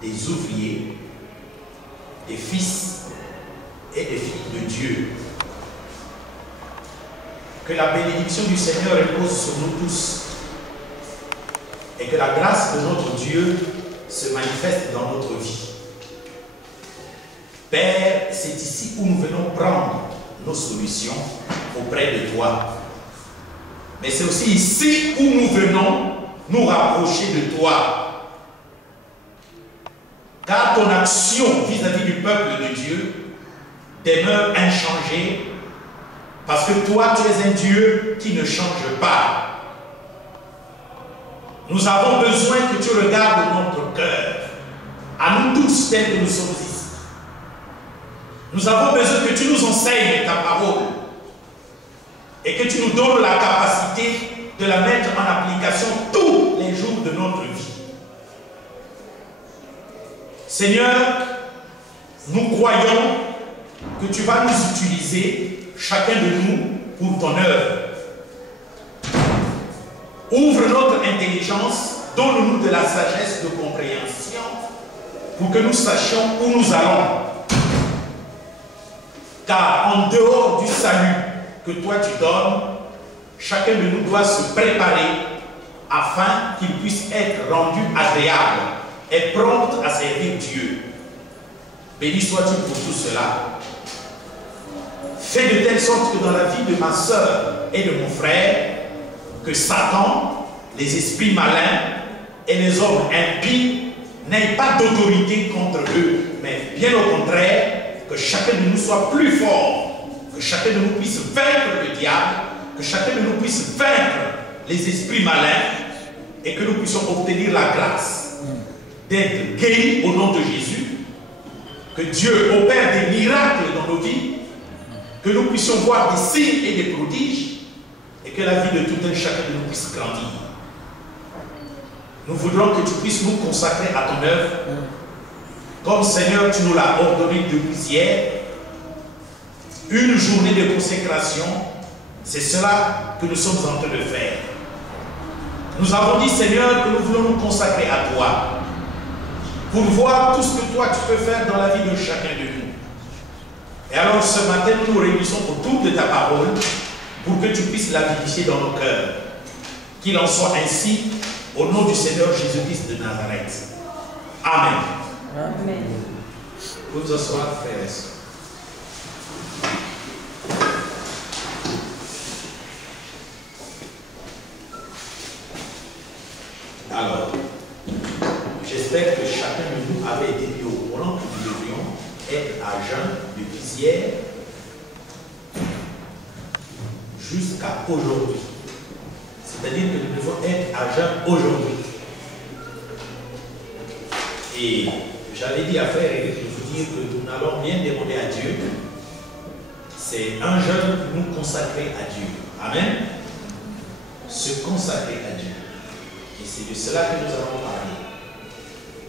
des ouvriers, des fils et des filles de Dieu. Que la bénédiction du Seigneur repose sur nous tous et que la grâce de notre Dieu se manifeste dans notre vie. Père, c'est ici où nous venons prendre nos solutions auprès de toi. Mais c'est aussi ici où nous venons nous rapprocher de toi. Car ton action vis-à-vis du peuple de Dieu demeure inchangée, parce que toi, tu es un Dieu qui ne change pas. Nous avons besoin que tu regardes notre cœur, à nous tous tels que nous sommes ici. Nous avons besoin que tu nous enseignes ta parole et que tu nous donnes la capacité de la mettre en application tous les jours de notre vie. Seigneur, nous croyons que tu vas nous utiliser, chacun de nous, pour ton œuvre. Ouvre notre intelligence, donne-nous de la sagesse de compréhension pour que nous sachions où nous allons. Car en dehors du salut que toi tu donnes, chacun de nous doit se préparer afin qu'il puisse être rendu agréable et prompt à servir Dieu. Béni sois-tu pour tout cela. Fais de telle sorte que dans la vie de ma soeur et de mon frère, que Satan, les esprits malins et les hommes impies n'aient pas d'autorité contre eux, mais bien au contraire, que chacun de nous soit plus fort, que chacun de nous puisse vaincre le diable, que chacun de nous puisse vaincre les esprits malins et que nous puissions obtenir la grâce d'être guéris au nom de Jésus, que Dieu opère des miracles dans nos vies, que nous puissions voir des signes et des prodiges et que la vie de tout un chacun de nous puisse grandir. Nous voudrons que tu puisses nous consacrer à ton œuvre. Comme Seigneur, tu nous l'as ordonné depuis hier, une journée de consécration, c'est cela que nous sommes en train de faire. Nous avons dit, Seigneur, que nous voulons nous consacrer à toi, pour voir tout ce que toi tu peux faire dans la vie de chacun de nous. Et alors ce matin, nous nous réunissons autour de ta parole, pour que tu puisses la vivifier dans nos cœurs. Qu'il en soit ainsi, au nom du Seigneur Jésus-Christ de Nazareth. Amen. Amen. Vous vous asseoir, frères et sœurs. Alors, j'espère que chacun de nous avait été mis au courant que nous devions être à jeun depuis hier jusqu'à aujourd'hui. C'est-à-dire que nous devons être à jeun aujourd'hui. Et j'avais dit à frère Eric de vous dire que nous n'allons rien demander à Dieu. C'est un jeûne pour nous consacrer à Dieu. Amen. Se consacrer à Dieu. Et c'est de cela que nous allons parler.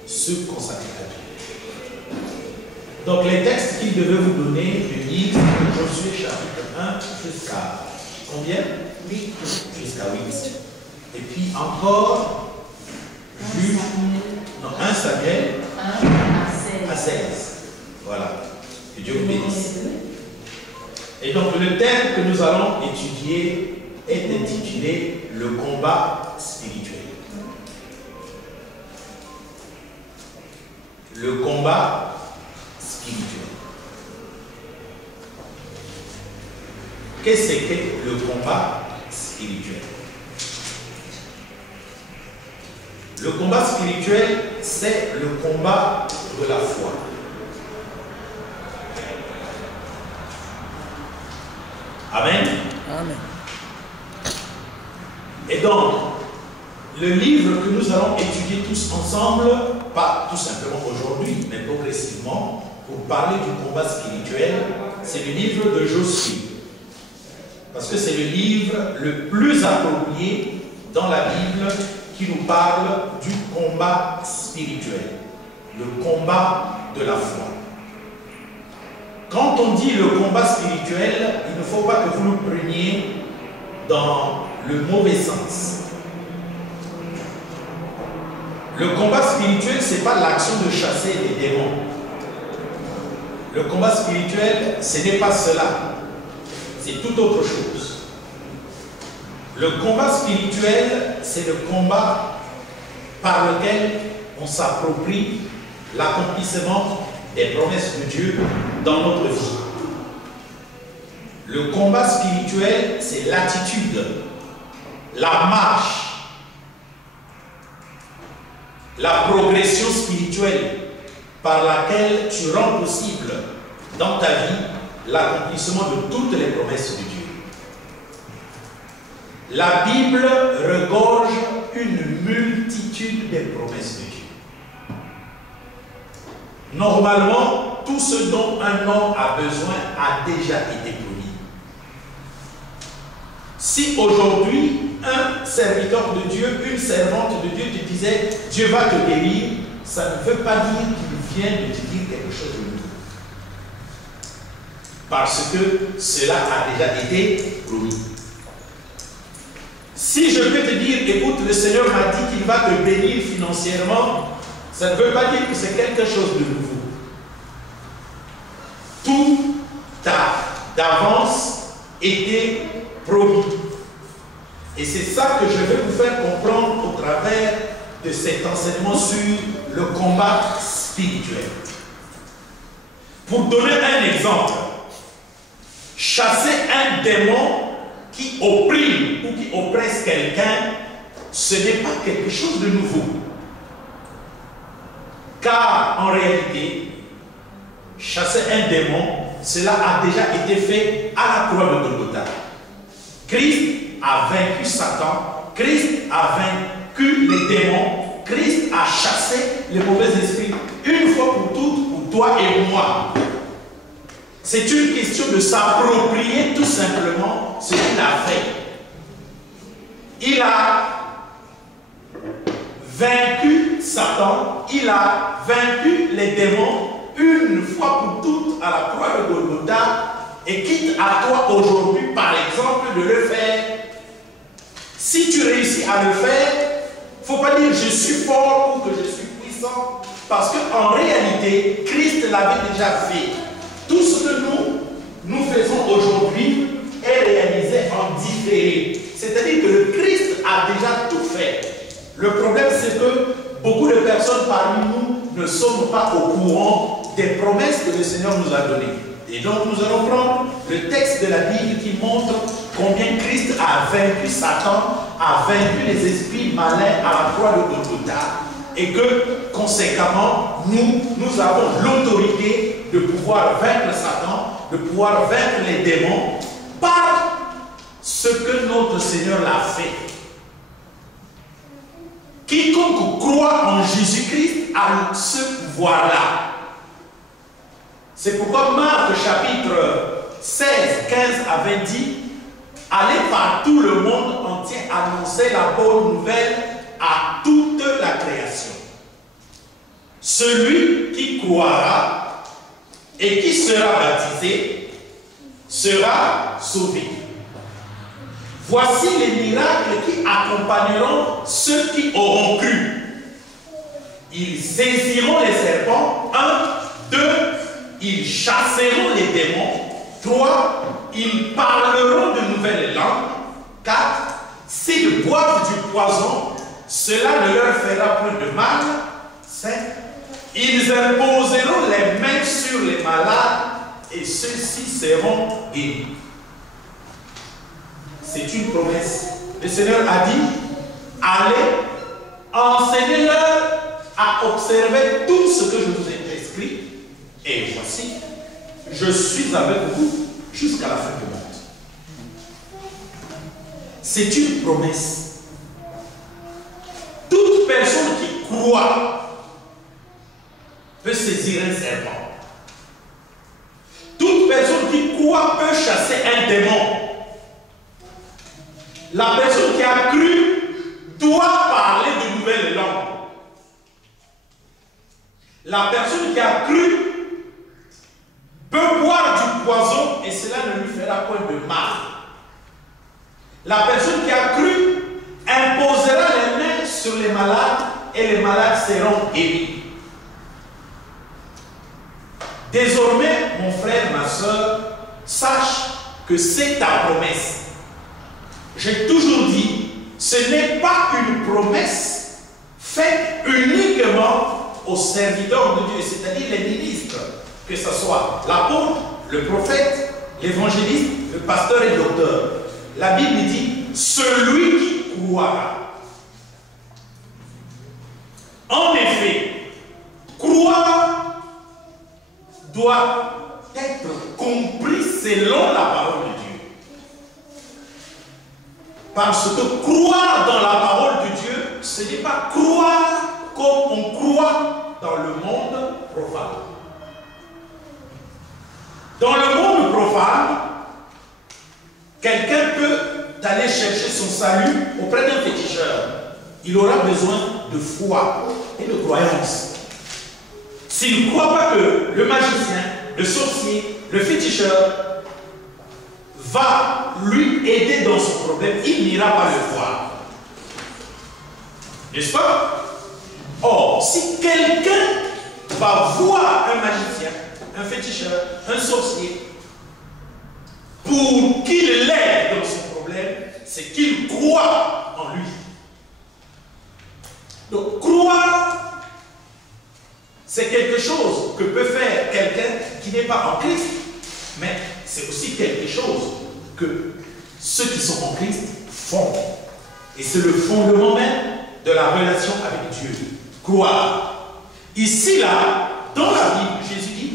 Se consacrer à Dieu. Donc les textes qu'il devait vous donner, le livre de Josué chapitre 1 jusqu'à combien? 8. Jusqu'à 8. Et puis encore, 1 Samuel 1 à 16. Voilà. Que Dieu vous bénisse. Et donc le thème que nous allons étudier est intitulé le combat spirituel. Le combat spirituel. Qu'est-ce que le combat spirituel? Le combat spirituel, c'est le combat de la foi. Amen. Amen. Et donc, le livre que nous allons étudier tous ensemble, pas tout simplement aujourd'hui, mais progressivement, pour parler du combat spirituel, c'est le livre de Josué. Parce que c'est le livre le plus approprié dans la Bible qui nous parle du combat spirituel, le combat de la foi. Quand on dit le combat spirituel, il ne faut pas que vous le preniez dans le mauvais sens. Le combat spirituel, ce n'est pas l'action de chasser les démons. Le combat spirituel, ce n'est pas cela. C'est tout autre chose. Le combat spirituel, c'est le combat par lequel on s'approprie l'accomplissement des promesses de Dieu dans notre vie. Le combat spirituel, c'est l'attitude, la marche, la progression spirituelle par laquelle tu rends possible dans ta vie l'accomplissement de toutes les promesses de Dieu. La Bible regorge une multitude de promesses de Dieu. Normalement, tout ce dont un homme a besoin a déjà été promis. Si aujourd'hui, un serviteur de Dieu, une servante de Dieu te disait « Dieu va te guérir », ça ne veut pas dire qu'il vient de te dire quelque chose de nouveau. Parce que cela a déjà été promis. Si je peux te dire, écoute, le Seigneur m'a dit qu'il va te bénir financièrement, ça ne veut pas dire que c'est quelque chose de nouveau. Tout a d'avance été promis. Et c'est ça que je vais vous faire comprendre au travers de cet enseignement sur le combat spirituel. Pour donner un exemple, chasser un démon qui opprime ou qui oppresse quelqu'un, ce n'est pas quelque chose de nouveau. Car en réalité, chasser un démon, cela a déjà été fait à la croix de Golgotha. Christ a vaincu Satan, Christ a vaincu les démons, Christ a chassé les mauvais esprits une fois pour toutes pour toi et moi. C'est une question de s'approprier tout simplement ce qu'il a fait. Il a vaincu Satan, il a vaincu les démons une fois pour toutes à la croix de Golgotha, et quitte à toi aujourd'hui, par exemple, de le faire. Si tu réussis à le faire, il ne faut pas dire je suis fort ou que je suis puissant, parce qu'en réalité, Christ l'avait déjà fait. Tout ce que nous faisons aujourd'hui est réalisé en différé. C'est-à-dire que le Christ a déjà tout fait. Le problème, c'est que beaucoup de personnes parmi nous ne sont pas au courant des promesses que le Seigneur nous a données. Et donc nous allons prendre le texte de la Bible qui montre combien Christ a vaincu Satan, a vaincu les esprits malins à la croix de Golgotha, et que conséquemment nous avons l'autorité de pouvoir vaincre Satan, de pouvoir vaincre les démons par ce que notre Seigneur l'a fait. Quiconque croit en Jésus-Christ a ce pouvoir-là. C'est pourquoi Marc chapitre 16, 15 avait dit « Allez par tout le monde entier annoncer la bonne nouvelle à toute la création. Celui qui croira et qui sera baptisé sera sauvé. Voici les miracles qui accompagneront ceux qui auront cru. Ils saisiront les serpents. 1, 2, ils chasseront les démons. 3, ils parleront de nouvelles langues. 4, s'ils boivent du poison, cela ne leur fera point de mal. 5, ils imposeront les mains sur les malades et ceux-ci seront guéris. C'est une promesse. Le Seigneur a dit, allez, enseignez-leur à observer tout ce que je vous ai prescrit. Et voici, je suis avec vous jusqu'à la fin du monde. C'est une promesse. Toute personne qui croit peut saisir un serpent. Toute personne qui croit peut chasser un démon. La personne qui a cru doit parler de nouvelles langues. La personne qui a cru peut boire du poison et cela ne lui fera point de mal. La personne qui a cru imposera les mains sur les malades et les malades malades seront guéris. Désormais, mon frère, ma soeur, sache que c'est ta promesse. J'ai toujours dit, ce n'est pas une promesse faite uniquement aux serviteurs de Dieu, c'est-à-dire les ministres, que ce soit l'apôtre, le prophète, l'évangéliste, le pasteur et le docteur. La Bible dit, celui qui croira. En effet, croire doit être compris selon la parole de Dieu. Parce que croire dans la parole de Dieu, ce n'est pas croire comme on croit dans le monde profane. Dans le monde profane, quelqu'un peut aller chercher son salut auprès d'un féticheur. Il aura besoin de foi et de croyance. S'il ne croit pas que le magicien, le sorcier, le féticheur va lui aider dans son problème, il n'ira pas le voir. N'est-ce pas? Or, si quelqu'un va voir un magicien, un féticheur, un sorcier, pour qu'il l'aide dans son problème, c'est qu'il croit en lui. Donc, croire, c'est quelque chose que peut faire quelqu'un qui n'est pas en Christ, mais c'est aussi quelque chose que ceux qui sont en Christ font. Et c'est le fondement même de la relation avec Dieu. Croire. Ici, là, dans la Bible, Jésus dit,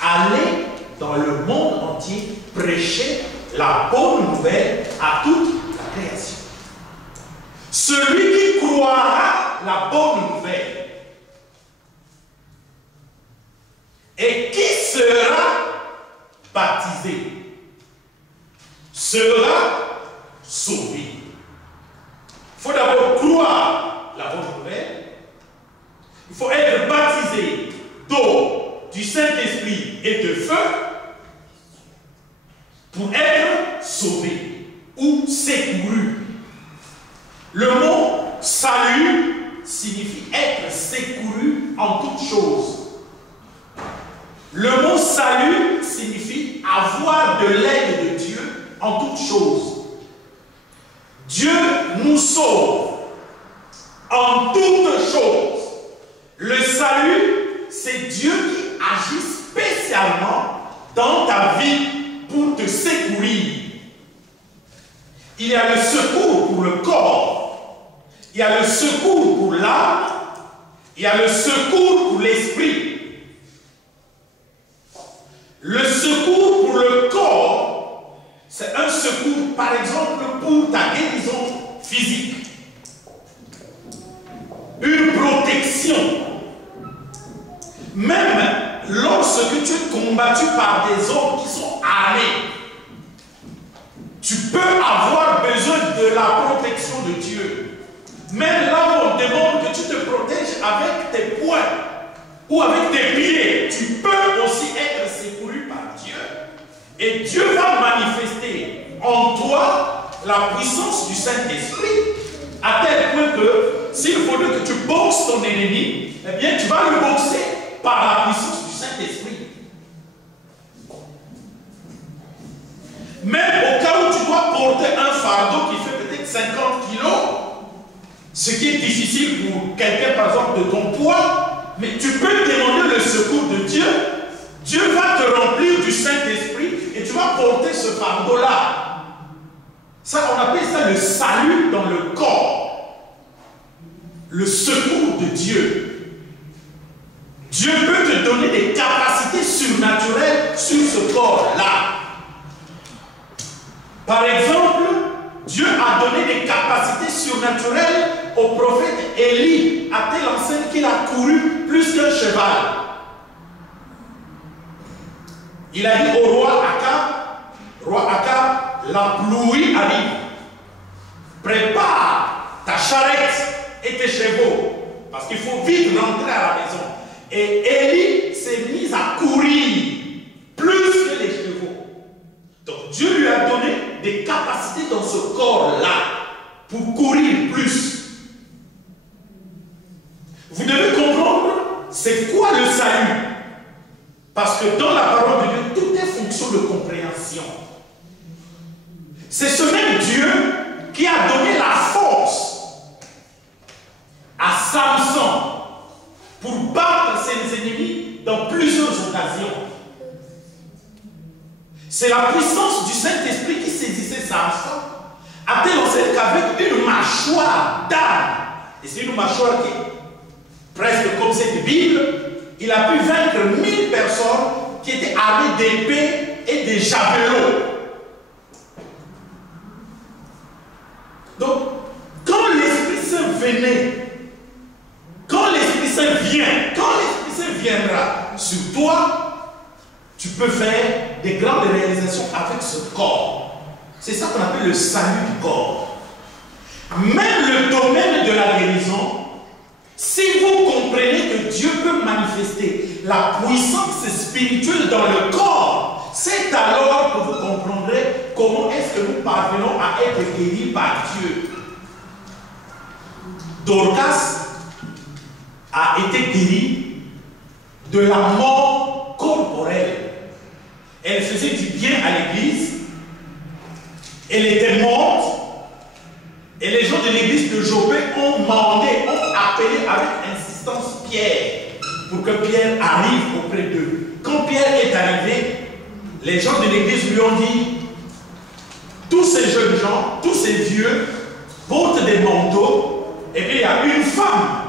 allez dans le monde entier prêcher la bonne nouvelle à toute la création. Celui qui croira la bonne nouvelle et qui sera baptisé sera sauvé. Il faut d'abord croire la bonne nouvelle. Il faut être baptisé d'eau, du Saint-Esprit et de feu pour être sauvé ou secouru. Le mot salut signifie être secouru en toutes choses. Le mot salut signifie avoir de l'aide de Dieu en toutes choses. Dieu nous sauve en toutes choses. Le salut, c'est Dieu qui agit spécialement dans ta vie pour te secourir. Il y a le secours pour le corps, il y a le secours pour l'âme, il y a le secours pour l'esprit. Le secours pour le corps, c'est un secours, par exemple, pour ta guérison physique. Une protection. Même lorsque tu es combattu par des hommes qui sont armés, tu peux avoir besoin de la protection de Dieu. Même là où on demande que tu te protèges avec tes poings ou avec tes pieds, tu peux aussi être secouru par Dieu. Et Dieu va manifester en toi la puissance du Saint-Esprit, à tel point que s'il faudrait que tu boxes ton ennemi, eh bien tu vas le boxer par la puissance du Saint-Esprit. Même au cas où tu dois porter un fardeau qui fait peut-être 50 kilos, ce qui est difficile pour quelqu'un, par exemple, de ton poids, mais tu peux demander le secours de Dieu. Dieu va te remplir du Saint-Esprit et tu vas porter ce fardeau-là. Ça, on appelle ça le salut dans le corps. Le secours de Dieu. Dieu peut te donner des capacités surnaturelles sur ce corps-là. Par exemple, Dieu a donné des capacités surnaturelles au prophète Élie, à telle enseigne qu'il a couru plus qu'un cheval. Il a dit au roi Akab, la pluie arrive. Prépare ta charrette et tes chevaux, parce qu'il faut vite rentrer à la maison. Et Élie s'est mis à courir plus que les chevaux. Donc Dieu lui a donné des capacités dans ce corps-là pour courir plus. c'est quoi le salut? Parce que dans la parole de Dieu, tout est fonction de compréhension. C'est ce même Dieu qui a donné la force à Samson pour battre ses ennemis dans plusieurs occasions. C'est la puissance du Saint-Esprit qui saisissait Samson à tel enseigne qu'avec une mâchoire d'âne, et c'est une mâchoire qui est presque comme cette Bible, il a pu vaincre 1000 personnes qui étaient armées d'épées et de javelots. Donc, quand l'Esprit Saint venait, quand l'Esprit Saint vient, quand l'Esprit Saint viendra sur toi, tu peux faire des grandes réalisations avec ce corps. C'est ça qu'on appelle le salut du corps. Même le domaine de la guérison, si vous comprenez que Dieu peut manifester la puissance spirituelle dans le corps, c'est alors que vous comprendrez comment est-ce que nous parvenons à être guéris par Dieu. Dorcas a été guérie de la mort corporelle. Elle faisait du bien à l'église. Elle était morte. Et les gens de l'église de Joppé ont demandé, ont appelé avec insistance Pierre pour que Pierre arrive auprès d'eux. Quand Pierre est arrivé, les gens de l'église lui ont dit, tous ces jeunes gens, tous ces vieux portent des manteaux, et puis il y a une femme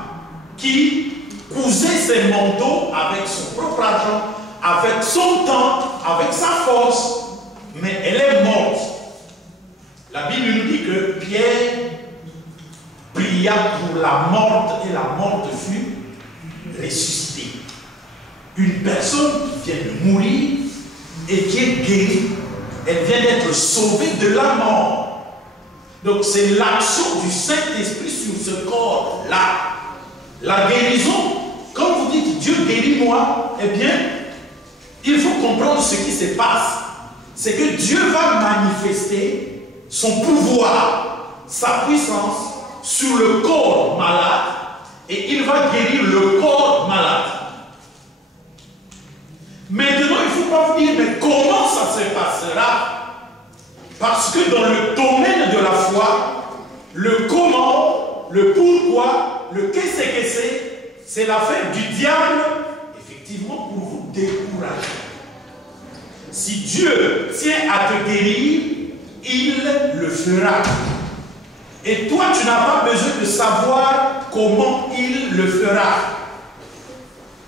qui cousait ses manteaux avec son propre argent, avec son temps, avec sa force, mais elle est morte. La Bible nous dit que Pierre pria pour la morte et la morte fut ressuscitée. Une personne qui vient de mourir et qui est guérie, elle vient d'être sauvée de la mort. Donc c'est l'action du Saint-Esprit sur ce corps-là. La guérison, quand vous dites Dieu guéris-moi, eh bien, il faut comprendre ce qui se passe. C'est que Dieu va manifester son pouvoir, sa puissance sur le corps malade et il va guérir le corps malade. Maintenant, il ne faut pas vous dire, mais comment ça se passera? Parce que dans le domaine de la foi, le comment, le pourquoi, le qu'est-ce que c'est l'affaire du diable, effectivement, pour vous décourager. Si Dieu tient à te guérir, il le fera. Et toi, tu n'as pas besoin de savoir comment il le fera.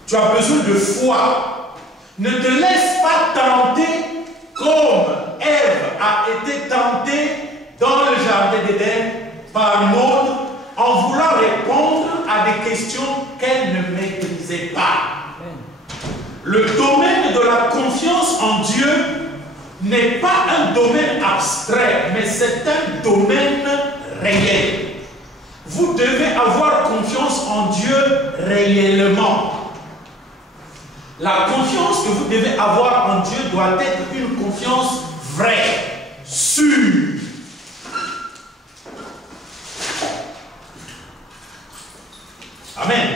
Tu as besoin de foi. Ne te laisse pas tenter comme Ève a été tentée dans le jardin d'Éden par Maud en voulant répondre à des questions qu'elle ne maîtrisait pas. Le domaine de la confiance en Dieu n'est pas un domaine abstrait, mais c'est un domaine réel. Vous devez avoir confiance en Dieu réellement. La confiance que vous devez avoir en Dieu doit être une confiance vraie, sûre. Amen.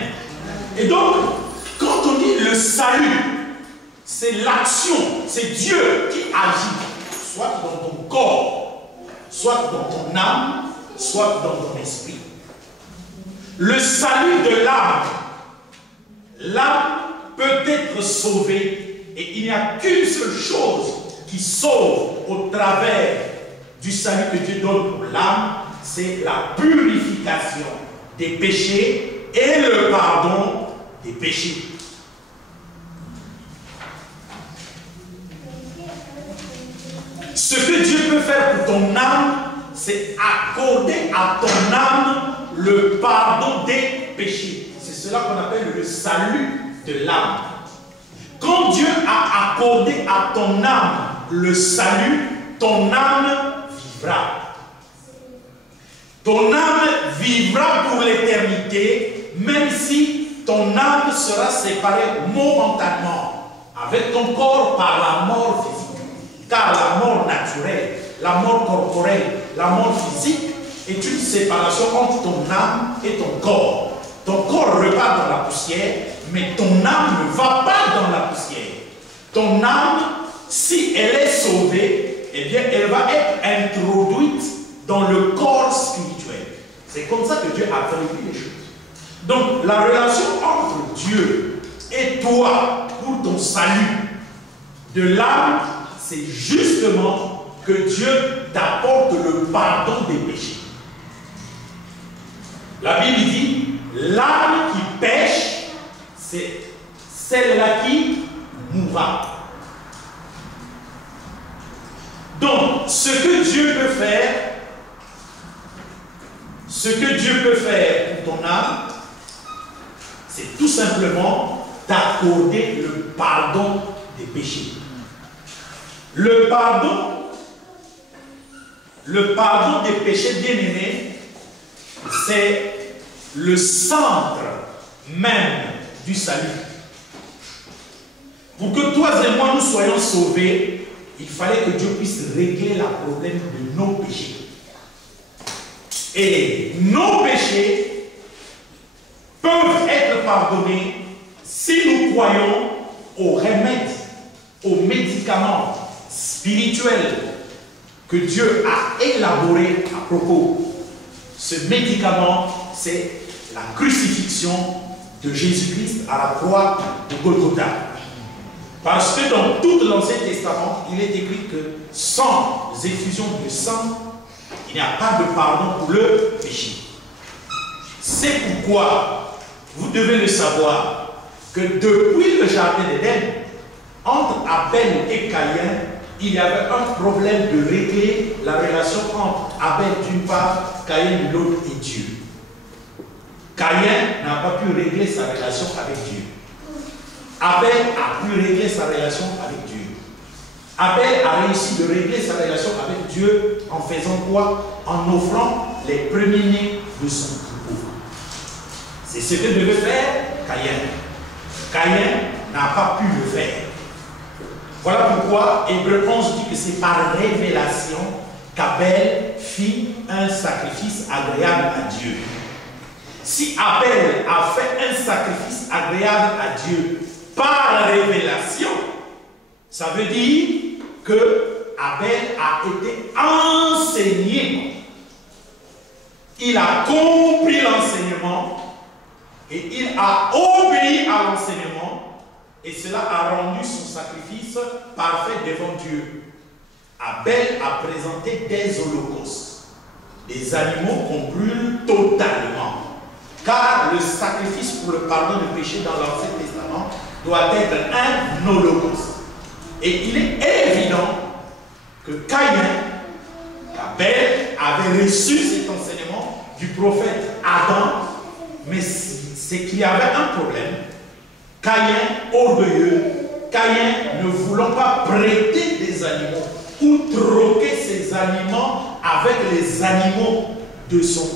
Et donc, quand on dit le salut, c'est l'action, c'est Dieu qui agit, soit dans ton corps, soit dans ton âme, soit dans ton esprit. Le salut de l'âme, l'âme peut être sauvée et il n'y a qu'une seule chose qui sauve au travers du salut que Dieu donne pour l'âme, c'est la purification des péchés et le pardon des péchés. Ce que Dieu peut faire pour ton âme, c'est accorder à ton âme le pardon des péchés. C'est cela qu'on appelle le salut de l'âme. Quand Dieu a accordé à ton âme le salut, ton âme vivra. Ton âme vivra pour l'éternité, même si ton âme sera séparée momentanément avec ton corps par la mort physique. Car la mort naturelle, la mort corporelle, la mort physique est une séparation entre ton âme et ton corps. Ton corps repart dans la poussière, Mais ton âme ne va pas dans la poussière. Ton âme, si elle est sauvée, eh bien, elle va être introduite dans le corps spirituel. C'est comme ça que Dieu a prévu les choses. Donc, la relation entre Dieu et toi pour ton salut de l'âme, c'est justement que Dieu t'apporte le pardon des péchés. La Bible dit, l'âme qui pêche, c'est celle-là qui mourra. Donc, ce que Dieu peut faire pour ton âme, c'est tout simplement d'accorder le pardon des péchés. Le pardon des péchés, bien-aimés, c'est le centre même du salut. Pour que toi et moi nous soyons sauvés, il fallait que Dieu puisse régler le problème de nos péchés. Et nos péchés peuvent être pardonnés si nous croyons aux remèdes, aux médicaments spirituels que Dieu a élaborés à propos. Ce médicament, c'est la crucifixion de Jésus-Christ à la croix de Golgotha. Parce que dans tout l'Ancien Testament, il est écrit que sans effusion de sang, il n'y a pas de pardon pour le péché. C'est pourquoi vous devez le savoir que depuis le jardin d'Éden, entre Abel et Caïn, il y avait un problème de régler la relation entre Abel d'une part, Caïn de l'autre et Dieu. Caïn n'a pas pu régler sa relation avec Dieu. Abel a pu régler sa relation avec Dieu. Abel a réussi de régler sa relation avec Dieu en faisant quoi? En offrant les premiers-nés de son troupeau. C'est ce que devait faire Caïn. Caïn n'a pas pu le faire. Voilà pourquoi Hébreux 11 dit que c'est par révélation qu'Abel fit un sacrifice agréable à Dieu. Si Abel a fait un sacrifice agréable à Dieu par révélation, ça veut dire que Abel a été enseigné. Il a compris l'enseignement et il a obéi à l'enseignement. Et cela a rendu son sacrifice parfait devant Dieu. Abel a présenté des holocaustes, des animaux qu'on brûle totalement. Car le sacrifice pour le pardon du péché dans l'Ancien Testament doit être un holocauste. Et il est évident que Abel avait reçu cet enseignement du prophète Adam, mais c'est qu'il y avait un problème. Caïn, orgueilleux, Caïn ne voulant pas prêter des animaux ou troquer ses aliments avec les animaux de son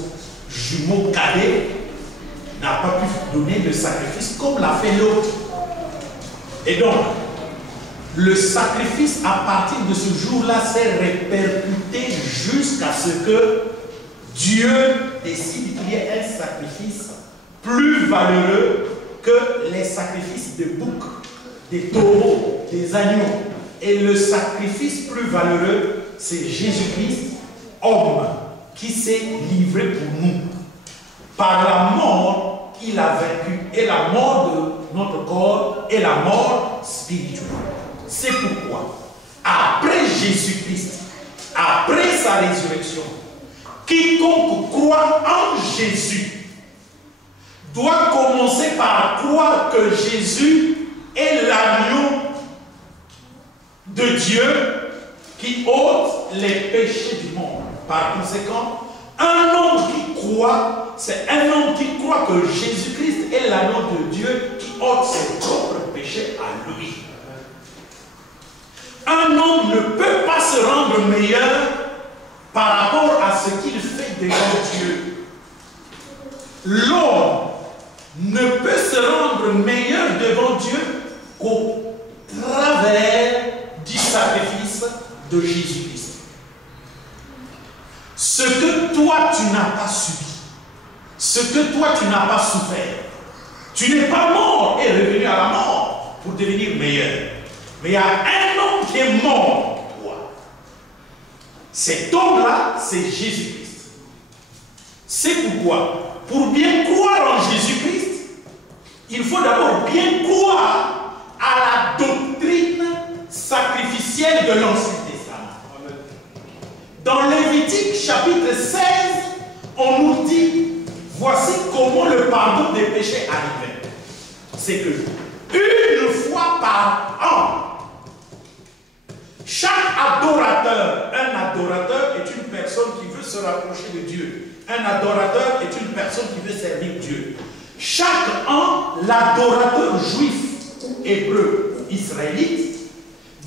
jumeau cadet, n'a pas pu donner le sacrifice comme l'a fait l'autre. Et donc, le sacrifice à partir de ce jour-là s'est répercuté jusqu'à ce que Dieu décide qu'il y ait un sacrifice plus valeureux que les sacrifices de boucs, des taureaux, des agneaux. Et le sacrifice plus valeureux, c'est Jésus-Christ, homme, qui s'est livré pour nous. Par la mort, il a vaincu. Et la mort de notre corps est la mort spirituelle. C'est pourquoi, après Jésus-Christ, après sa résurrection, quiconque croit en Jésus doit commencer par croire que Jésus est l'agneau de Dieu qui ôte les péchés du monde. Par conséquent, un homme qui croit, c'est un homme qui croit que Jésus-Christ est l'agneau de Dieu qui ôte ses propres péchés à lui. Un homme ne peut pas se rendre meilleur par rapport à ce qu'il fait devant Dieu. L'homme ne peut se rendre meilleur devant Dieu qu'au travers du sacrifice de Jésus-Christ. Ce que toi tu n'as pas subi, ce que toi tu n'as pas souffert, Tu n'es pas mort et revenu à la mort pour devenir meilleur. Mais il y a un homme qui est mort pour toi. Cet homme-là, c'est Jésus-Christ. C'est pourquoi, pour bien croire en Jésus-Christ, il faut d'abord bien croire à la doctrine sacrificielle de l'Ancien Testament. Dans Lévitique chapitre 16, on nous dit, voici comment le pardon des péchés arrivait. C'est que une fois par an, chaque adorateur, un adorateur est une personne qui veut se rapprocher de Dieu. Un adorateur est une personne qui veut servir Dieu. Chaque an, l'adorateur juif ou hébreu ou israélite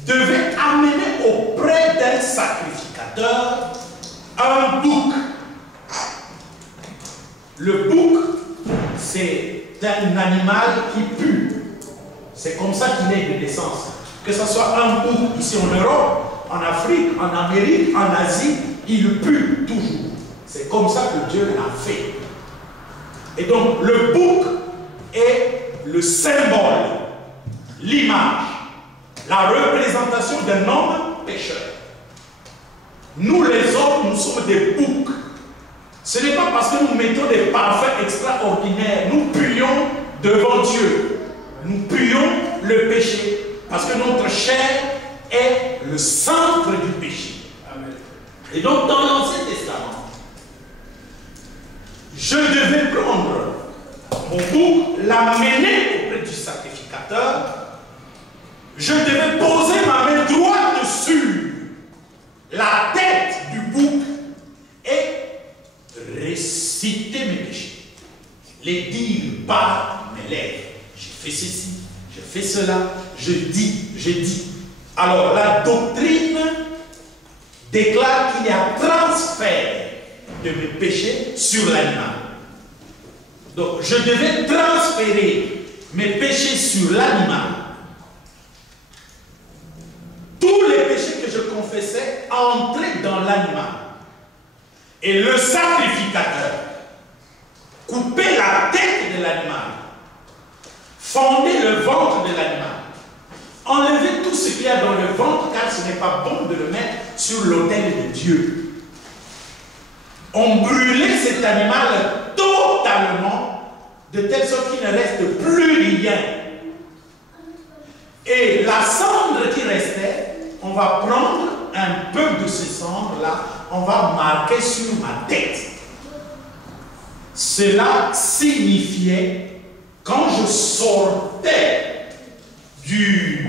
devait amener auprès d'un sacrificateur un bouc. Le bouc, c'est un animal qui pue. C'est comme ça qu'il est de naissance. Que ce soit un bouc ici en Europe, en Afrique, en Amérique, en Asie, il pue toujours. C'est comme ça que Dieu l'a fait. Et donc, le bouc est le symbole, l'image, la représentation d'un homme pécheur. Nous, les hommes, nous sommes des boucs. Ce n'est pas parce que nous mettons des parfums extraordinaires, nous puons devant Dieu. Nous puons le péché. Parce que notre chair est le centre du péché. Amen. Et donc, dans l'Ancien Testament, je devais prendre mon bouc, l'amener auprès du sacrificateur. Je devais poser ma main droite dessus la tête du bouc et réciter mes péchés. Les dire par mes lèvres. J'ai fait ceci, j'ai fait cela, je dis, j'ai dit. Alors la doctrine déclare qu'il y a transfert de mes péchés sur l'animal. Donc je devais transférer mes péchés sur l'animal. Tous les péchés que je confessais entraient dans l'animal. Et le sacrificateur coupait la tête de l'animal, fendait le ventre de l'animal, enlevait tout ce qu'il y a dans le ventre, car ce n'est pas bon de le mettre sur l'autel de Dieu. On brûlait cet animal totalement, de telle sorte qu'il ne reste plus rien. Et la cendre qui restait, on va prendre un peu de ces cendres-là, on va marquer sur ma tête. Cela signifiait, quand je sortais du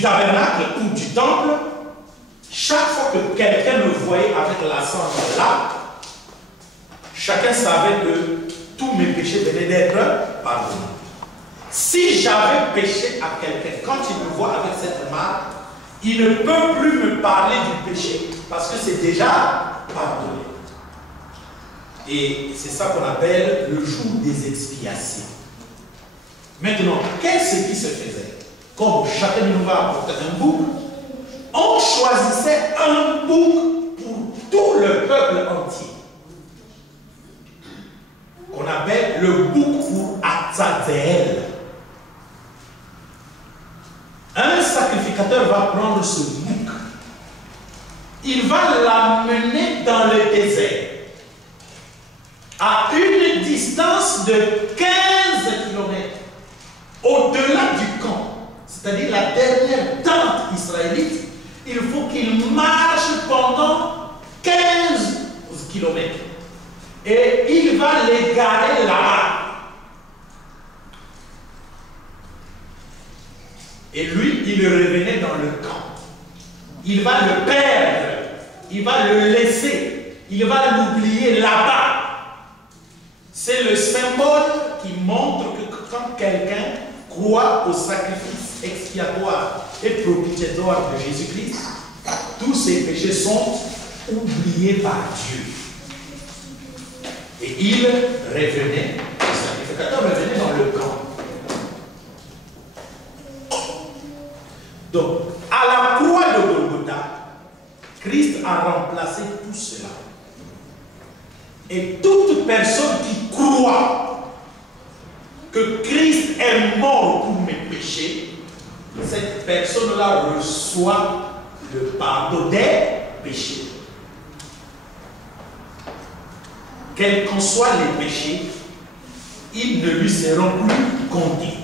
tabernacle ou du temple, chaque fois que quelqu'un me voyait avec la cendre là, chacun savait que tous mes péchés venaient d'être pardonnés. Si j'avais péché à quelqu'un, quand il me voit avec cette marque, il ne peut plus me parler du péché parce que c'est déjà pardonné. Et c'est ça qu'on appelle le jour des expiations. Maintenant, qu'est-ce qui se faisait? Comme chacun de nous va apporter un bouc, on choisissait un bouc pour tout le peuple entier. Qu'on appelle le bouc pour Azazel. Un sacrificateur va prendre ce bouc. Il va l'amener dans le désert. À une distance de 15 km. Au-delà du camp. C'est-à-dire la dernière tente israélite. Il faut qu'il marche pendant 15 km. Et il va les garer là-bas. Et lui, il revenait dans le camp. Il va le perdre. Il va le laisser. Il va l'oublier là-bas. C'est le symbole qui montre que quand quelqu'un croit au sacrifice expiatoire et propitiatoire de Jésus-Christ, tous ses péchés sont oubliés par Dieu. Et il revenait, le sacrificateur revenait dans le camp. Donc, à la croix de Golgotha, Christ a remplacé tout cela. Et toute personne qui croit que Christ est mort pour mes péchés, cette personne-là reçoit le pardon des péchés. Quels qu'en soient les péchés, ils ne lui seront plus comptés.